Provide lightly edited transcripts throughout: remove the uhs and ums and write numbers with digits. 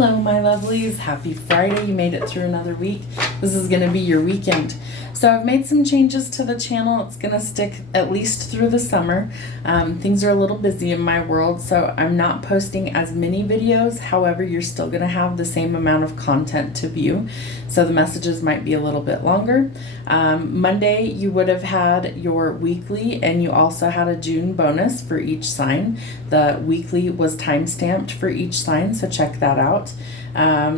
Hello, my lovelies. Happy Friday. You made it through another week. This is going to be your weekend. So I've made some changes to the channel. It's going to stick at least through the summer. Things are a little busy in my world, so I'm not posting as many videos. However, you're still going to have the same amount of content to view. So the messages might be a little bit longer. Monday, you would have had your weekly, and you also had a June bonus for each sign. The weekly was time-stamped for each sign, so check that out.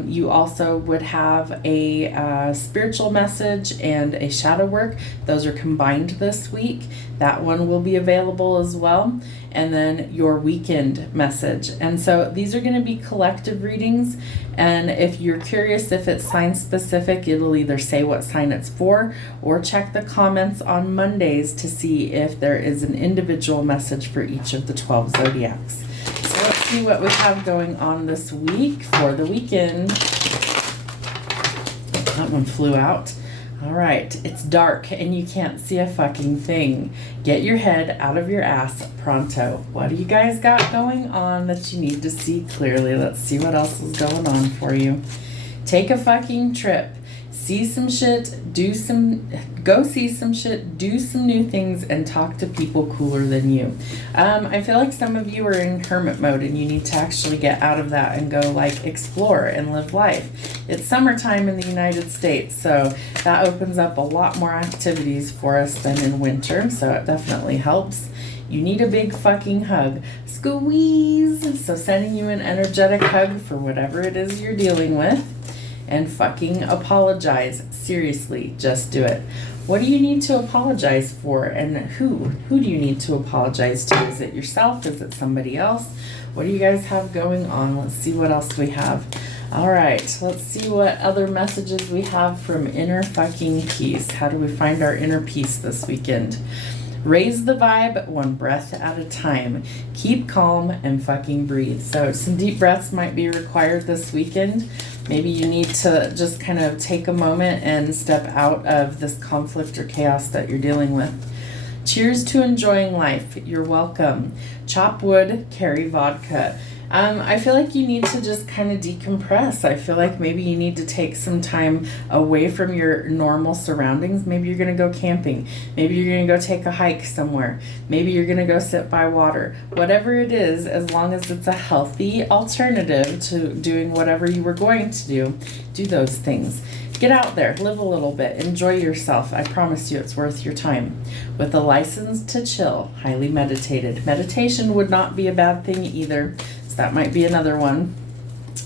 You also would have a spiritual message and a shadow work. Those are combined this week. That one will be available as well. And then your weekend message. And so these are going to be collective readings. And if you're curious if it's sign specific, it'll either say what sign it's for, or check the comments on Mondays to see if there is an individual message for each of the 12 zodiacs. So let's see what we have going on this week for the weekend. That one flew out. All right, it's dark and you can't see a fucking thing. Get your head out of your ass pronto. What do you guys got going on that you need to see clearly? Let's see what else is going on for you. Take a fucking trip. See some shit, go see some shit, do some new things, and talk to people cooler than you. I feel like some of you are in hermit mode and you need to actually get out of that and go like explore and live life. It's summertime in the United States, so that opens up a lot more activities for us than in winter, so it definitely helps. You need a big fucking hug. Squeeze! So sending you an energetic hug for whatever it is you're dealing with. And fucking apologize. Seriously, just do it. What do you need to apologize for, and who? Who do you need to apologize to? Is it yourself? Is it somebody else? What do you guys have going on? Let's see what else we have. All right, let's see what other messages we have from inner fucking peace. How do we find our inner peace this weekend? Raise the vibe one breath at a time. Keep calm and fucking breathe. So some deep breaths might be required this weekend. Maybe you need to just kind of take a moment and step out of this conflict or chaos that you're dealing with. Cheers to enjoying life. You're welcome. Chop wood, carry vodka. I feel like you need to just kind of decompress. I feel like maybe you need to take some time away from your normal surroundings. Maybe you're going to go camping. Maybe you're going to go take a hike somewhere. Maybe you're going to go sit by water. Whatever it is, as long as it's a healthy alternative to doing whatever you were going to do those things. Get out there, live a little bit, enjoy yourself. I promise you it's worth your time. With a license to chill, highly meditated. Meditation would not be a bad thing either. So that might be another one.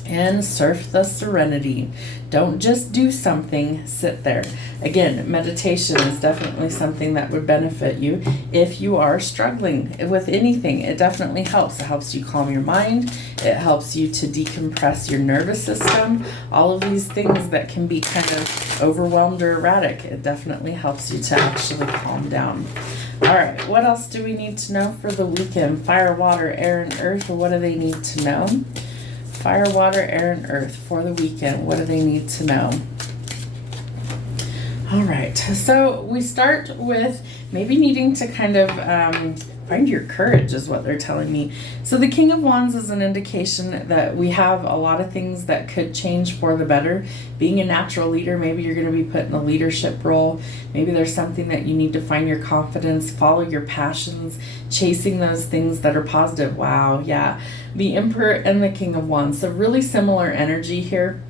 And surf the serenity. Don't just do something, sit there. Again, meditation is definitely something that would benefit you if you are struggling with anything. It definitely helps. It helps you calm your mind. It helps you to decompress your nervous system. All of these things that can be kind of overwhelmed or erratic, it definitely helps you to actually calm down. All right, what else do we need to know for the weekend? Fire, water, air, and earth. What do they need to know? Fire, water, air, and earth for the weekend. What do they need to know? All right, so we start with maybe needing to kind of find your courage is what they're telling me. So the King of Wands is an indication that we have a lot of things that could change for the better. Being a natural leader, maybe you're going to be put in a leadership role. Maybe there's something that you need to find your confidence, follow your passions, chasing those things that are positive. Wow, yeah. The Emperor and the King of Wands. So really similar energy here.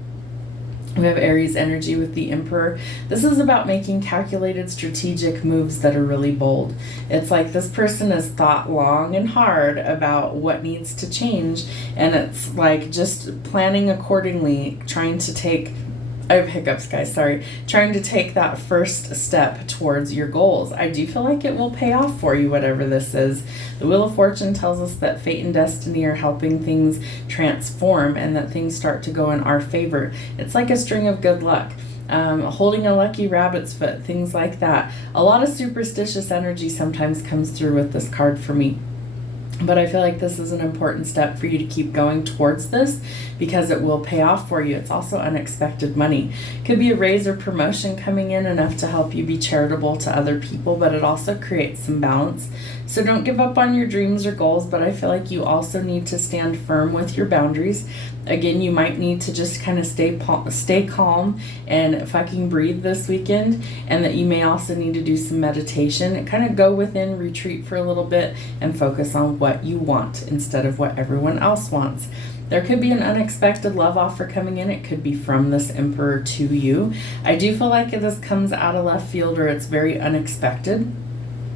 We have Aries energy with the Emperor. This is about making calculated strategic moves that are really bold. It's like this person has thought long and hard about what needs to change, and it's like just planning accordingly, trying to take, I have hiccups, guys, sorry, trying to take that first step towards your goals. I do feel like it will pay off for you, whatever this is. The Wheel of Fortune tells us that fate and destiny are helping things transform and that things start to go in our favor. It's like a string of good luck. Holding a lucky rabbit's foot, things like that. A lot of superstitious energy sometimes comes through with this card for me. But I feel like this is an important step for you to keep going towards this because it will pay off for you. It's also unexpected money. Could be a raise or promotion coming in, enough to help you be charitable to other people, but it also creates some balance. So don't give up on your dreams or goals, but I feel like you also need to stand firm with your boundaries. Again, you might need to just kind of stay calm and fucking breathe this weekend, and that you may also need to do some meditation and kind of go within, retreat for a little bit, and focus on what you want instead of what everyone else wants. There could be an unexpected love offer coming in. It could be from this Emperor to you. I do feel like this comes out of left field, or it's very unexpected.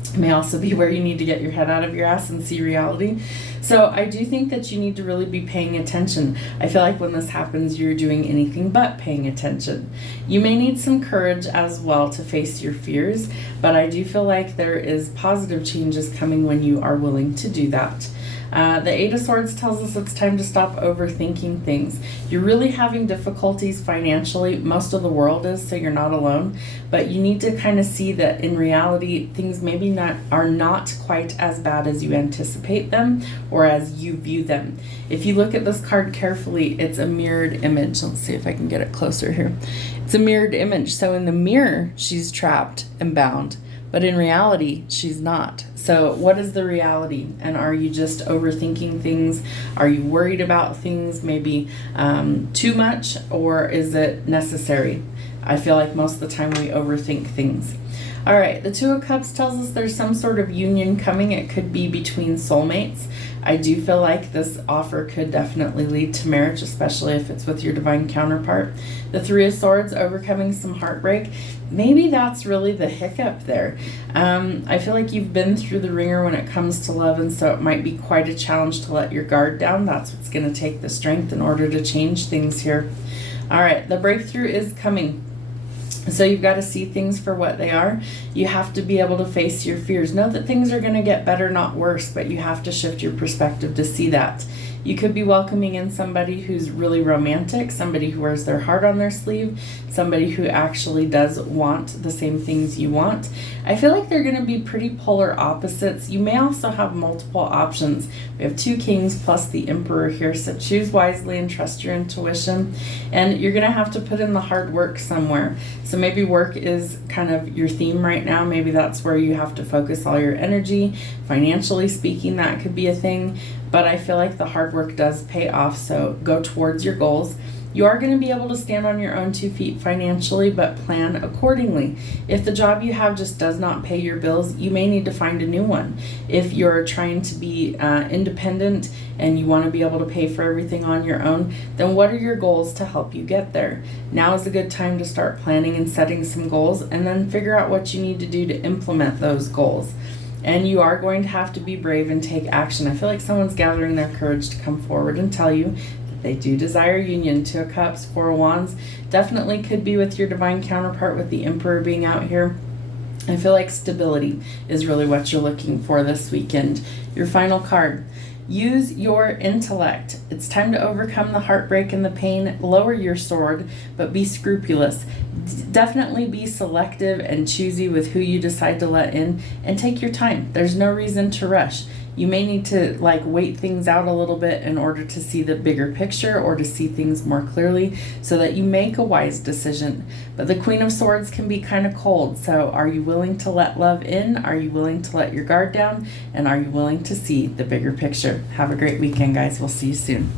It may also be where you need to get your head out of your ass and see reality. So I do think that you need to really be paying attention. I feel like when this happens, you're doing anything but paying attention. You may need some courage as well to face your fears, but I do feel like there is positive changes coming when you are willing to do that. The Eight of Swords tells us it's time to stop overthinking things. You're really having difficulties financially. Most of the world is, so you're not alone. But you need to kind of see that in reality, things maybe are not quite as bad as you anticipate them or as you view them. If you look at this card carefully, it's a mirrored image. Let's see if I can get it closer here. It's a mirrored image. So in the mirror, she's trapped and bound. But in reality, she's not. So what is the reality? And are you just overthinking things? Are you worried about things maybe too much, or is it necessary? I feel like most of the time we overthink things. All right, the Two of Cups tells us there's some sort of union coming. It could be between soulmates. I do feel like this offer could definitely lead to marriage, especially if it's with your divine counterpart. The Three of Swords, overcoming some heartbreak. Maybe that's really the hiccup there. I feel like you've been through the ringer when it comes to love, and so it might be quite a challenge to let your guard down. That's what's going to take the strength in order to change things here. All right, the breakthrough is coming. So you've got to see things for what they are. You have to be able to face your fears. Know that things are going to get better, not worse, but you have to shift your perspective to see that. You could be welcoming in somebody who's really romantic, somebody who wears their heart on their sleeve, somebody who actually does want the same things you want. I feel like they're going to be pretty polar opposites. You may also have multiple options. We have two kings plus the Emperor here, so choose wisely and trust your intuition. And you're going to have to put in the hard work somewhere. So maybe work is kind of your theme right now. Maybe that's where you have to focus all your energy. Financially speaking, that could be a thing. But I feel like the hard work does pay off, so go towards your goals. You are going to be able to stand on your own 2 feet financially, but plan accordingly. If the job you have just does not pay your bills, you may need to find a new one. If you're trying to be independent and you want to be able to pay for everything on your own, then what are your goals to help you get there? Now is a good time to start planning and setting some goals, and then figure out what you need to do to implement those goals. And you are going to have to be brave and take action. I feel like someone's gathering their courage to come forward and tell you that they do desire union. Two of Cups, Four of Wands. Definitely could be with your divine counterpart, with the Emperor being out here. I feel like stability is really what you're looking for this weekend. Your final card. Use your intellect. It's time to overcome the heartbreak and the pain. Lower your sword, but be scrupulous. Definitely be selective and choosy with who you decide to let in, and take your time. There's no reason to rush. You may need to wait things out a little bit in order to see the bigger picture, or to see things more clearly, so that you make a wise decision. But the Queen of Swords can be kind of cold. So are you willing to let love in? Are you willing to let your guard down? And are you willing to see the bigger picture? Have a great weekend, guys. We'll see you soon.